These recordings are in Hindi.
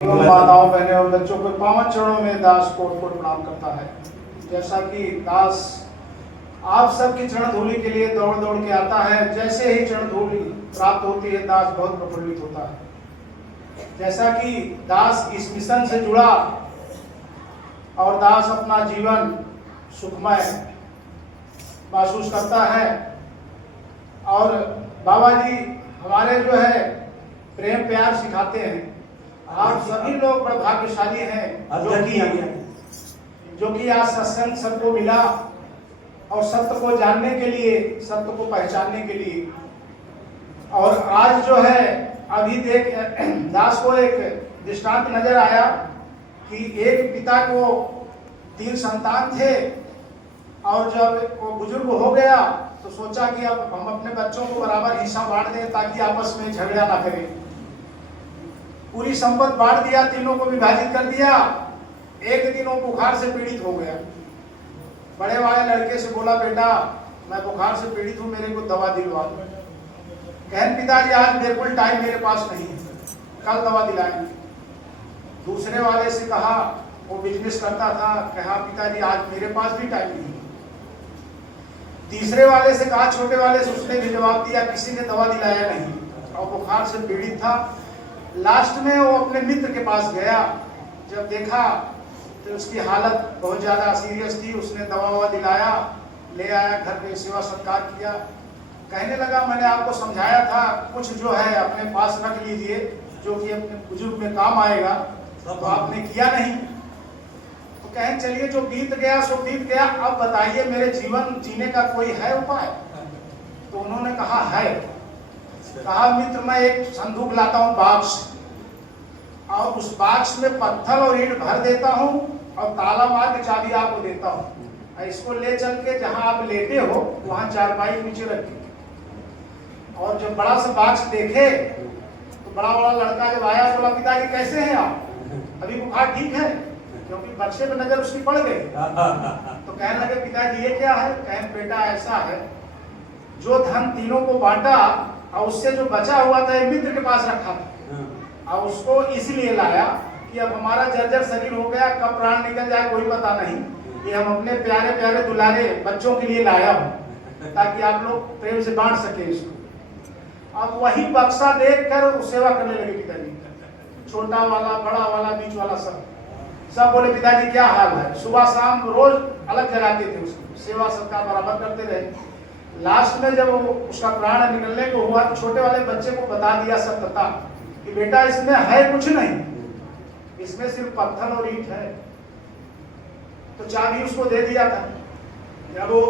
माताओं बहनें और बच्चों को पावन चरणों में दास कोट कोट प्रणाम करता है। जैसा कि दास आप सबकी चरण धूलि के लिए दौड़ दौड़ के आता है, जैसे ही चरण धूलि प्राप्त होती है दास बहुत प्रफुल्लित होता है। जैसा कि दास इस मिशन से जुड़ा और दास अपना जीवन सुखमय महसूस करता है। और बाबा जी हमारे जो है प्रेम प्यार सिखाते हैं। आप सभी लोग बड़े भाग्यशाली हैं जो कि आज सत्संग सबको मिला और सत्य को जानने के लिए, सत्य को पहचानने के लिए। और आज जो है अभी देख दास को एक दृष्टांत नजर आया कि एक पिता को 3 संतान थे और जब वो बुजुर्ग हो गया तो सोचा कि अब हम अपने बच्चों को बराबर हिस्सा बांट दें ताकि आपस में झगड़ा ना करें। पूरी संपत्ति बांट दिया, तीनों को विभाजित कर दिया। एक दिन वो बुखार से पीड़ित हो गया। बड़े वाले लड़के से बोला, बेटा मैं बुखार से पीड़ित हूँ, मेरे को दवा दिलवा दो। कहन पिताजी आज बिल्कुल टाइम मेरे पास नहीं है, कल दवा दिलाएंगे। दूसरे वाले से कहा, वो बिजनेस करता था, कहा पिताजी आज मेरे पास भी टाइम नहीं है। तीसरे वाले से कहा, छोटे वाले से, उसने भी जवाब दिया, किसी ने दवा दिलाया नहीं और बुखार से पीड़ित था। लास्ट में वो अपने मित्र के पास गया, जब देखा तो उसकी हालत बहुत ज़्यादा सीरियस थी। उसने दवा ववा दिलाया, ले आया, घर पे सेवा सत्कार किया। कहने लगा मैंने आपको समझाया था कुछ जो है अपने पास रख लीजिए जो कि अपने बुजुर्ग में काम आएगा, तो आपने किया नहीं। तो कहें चलिए जो बीत गया सो बीत गया, अब बताइए मेरे जीवन जीने का कोई है उपाय? तो उन्होंने कहा है। कहा मित्र मैं एक संदूक लाता हूँ बाक्स, और उस बाक्स में पत्थर और ईंट भर देता हूँ और ताला मार के चाबी आपको देता हूँ। इसको ले चल के जहाँ आप लेटे हो वहाँ चारपाई नीचे रखिए। और जब बड़ा सा बाक्स देखे तो बड़ा बड़ा लड़का जब आया बोला, पिताजी कैसे हैं आप? अभी बुखार ठीक है? क्योंकि बक्से में नजर उसकी पड़ गई। तो कहने लगे पिताजी ये क्या है? कहें बेटा ऐसा है, जो धन तीनों को बांटा और उससे जो बचा हुआ था एक मित्र के पास रखा था और उसको इसलिए लाया कि अब हमारा जर्जर शरीर हो गया, कब प्राण निकल जाए कोई पता नहीं। ये हम अपने प्यारे प्यारे दुलारे बच्चों के लिए लाया हूँ ताकि आप लोग प्रेम से बांट सके इसको। अब वही बक्सा देखकर सेवा करने लगे पिताजी, छोटा वाला, बड़ा वाला, बीच वाला, सब बोले पिताजी क्या हाल है? सुबह शाम रोज अलग जगाते थे उसको, सेवा सत्कार बराबर करते रहे। लास्ट में जब उसका प्राण निकलने को हुआ तो छोटे वाले बच्चे को बता दिया सत्यता कि बेटा इसमें है कुछ नहीं, इसमें सिर्फ पत्थर और ईंट है। तो चाबी उसको दे दिया था। जब वो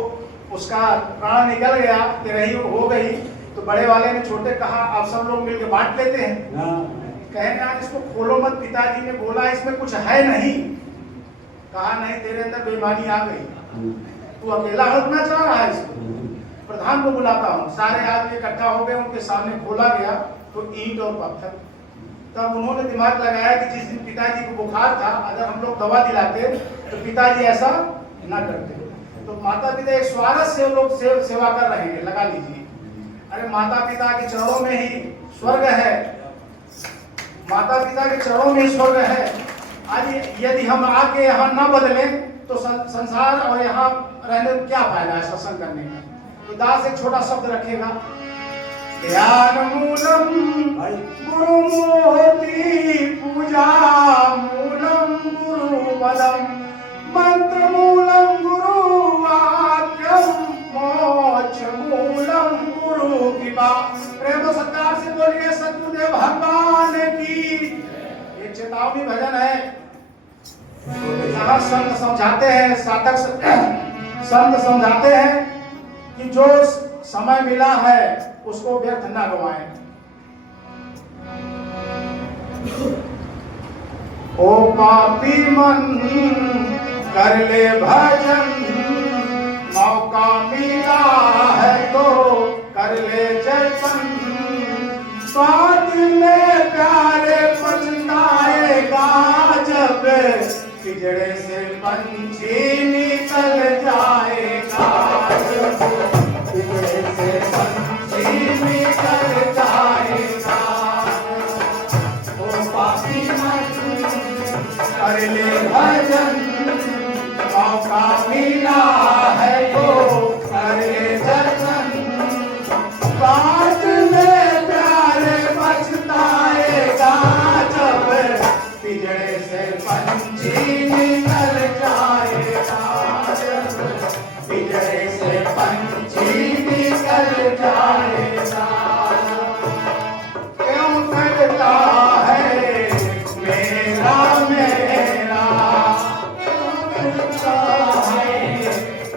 उसका प्राण निकल गया, तेरही हो गई, तो बड़े वाले ने छोटे कहा आप सब लोग मिलकर बांट लेते हैं। कहें यार इसको खोलो मत, पिताजी ने बोला इसमें कुछ है नहीं। कहा नहीं, तेरे अंदर बेईमानी आ गई, तू अकेला हड़पना चाह रहा है इसको। प्रधान को बुलाता हूँ। सारे आदमी इकट्ठा हो गए, उनके सामने खोला गया तो ईंट और पत्थर। तब उन्होंने दिमाग लगाया कि जिस दिन पिताजी को बुखार था, अगर हम लोग दवा दिलाते तो पिताजी ऐसा ना करते। तो माता पिता एक स्वार्थ से लोग सेवा कर रहे हैं, लगा लीजिए। अरे माता पिता के चरणों में ही स्वर्ग है, माता पिता के चरणों में ही स्वर्ग है। आज यदि हम आके यहाँ न बदलें तो संसार और यहाँ रहने में क्या फायदा है सत्संग करने का? तो दास एक छोटा शब्द रखेगा, ध्यान मूलम गुरु मोहति पूजा मूलम गुरु पदम मंत्र मूलम गुरु वाक्यम मोक्ष मूलम गुरु कृपा। प्रेम सत्कार से बोलिए सतगुरुदेव भगवान की। ये चेतावनी भजन है, जहाँ संत समझाते हैं, साधक संत समझाते हैं कि जो समय मिला है उसको व्यर्थ ना गवाएं। ओ पापी मन कर ले भजन, मौका मिला है तो कर ले जतन। स्वाद में प्यारे पछताएगा जब पिंजरे से पंछी निकल जाएगा। पिंजरे से पंछी निकल जाएगा। ओ पापी मन कर ले भजन, मौका मिला है तो कर ले दर्शन। बाद में प्यारे पछताएगा जब पिंजरे से पंछी निकल जाएगा, जब पिंजरे से पंछी निकल जाएगा। क्यों करता है मेरा मेरा, क्यों करता है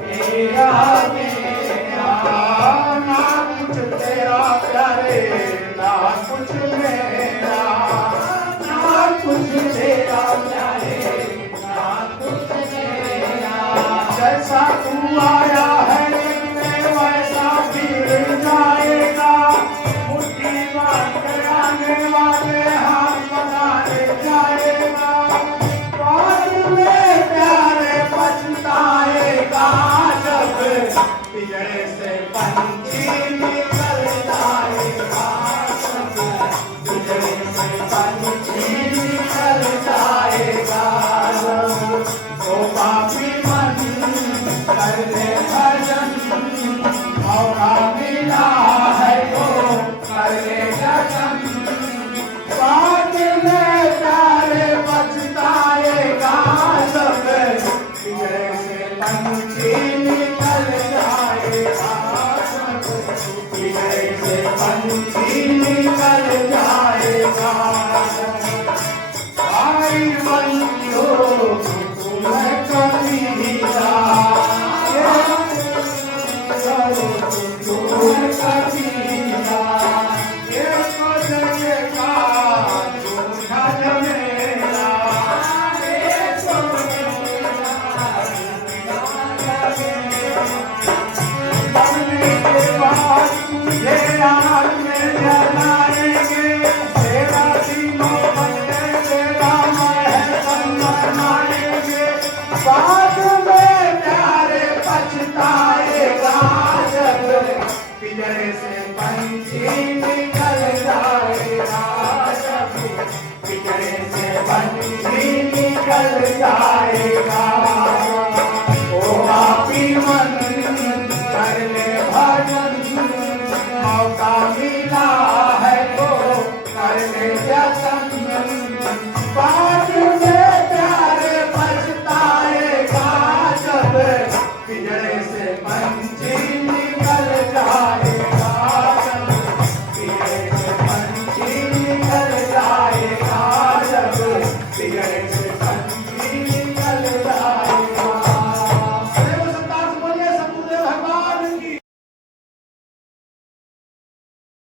मेरा मेरा, ना कुछ तेरा प्यारे ना कुछ मेरा, ना कुछ तेरा प्यारे ना कुछ मेरा। जैसा तू आया है वैसा फिर जाएगा, मुट्ठी बांध कर आने वाले हाथ बनाने जाएगा। बाद में प्यारे पछताएगा जब पिंजरे से पंछी निकल जाएगा, जब पिंजरे से पंछी निकल जाएगा। तो पापी मन कर ले भजन, मौका मिला है तो कर ले दर्शन। बाद में प्यारे पछताएगा जब पिंजरे से पंछी निकल जाएगा, जब पिंजरे से पंछी निकल जाएगा। भाई बंधु तुम कबीरा, तुम कबीरा, ये तो जगेगा झूठा जमेला, ये तो मरने के बाद तुझे आग में जलाएंगे, तेरा तीनों बंदे तेरा महल बनाएंगे। बाद में प्यारे पछताएगा जब पिंजरे से पंछी निकल जाएगा, जब पिंजरे से पंछी निकल जाएगा।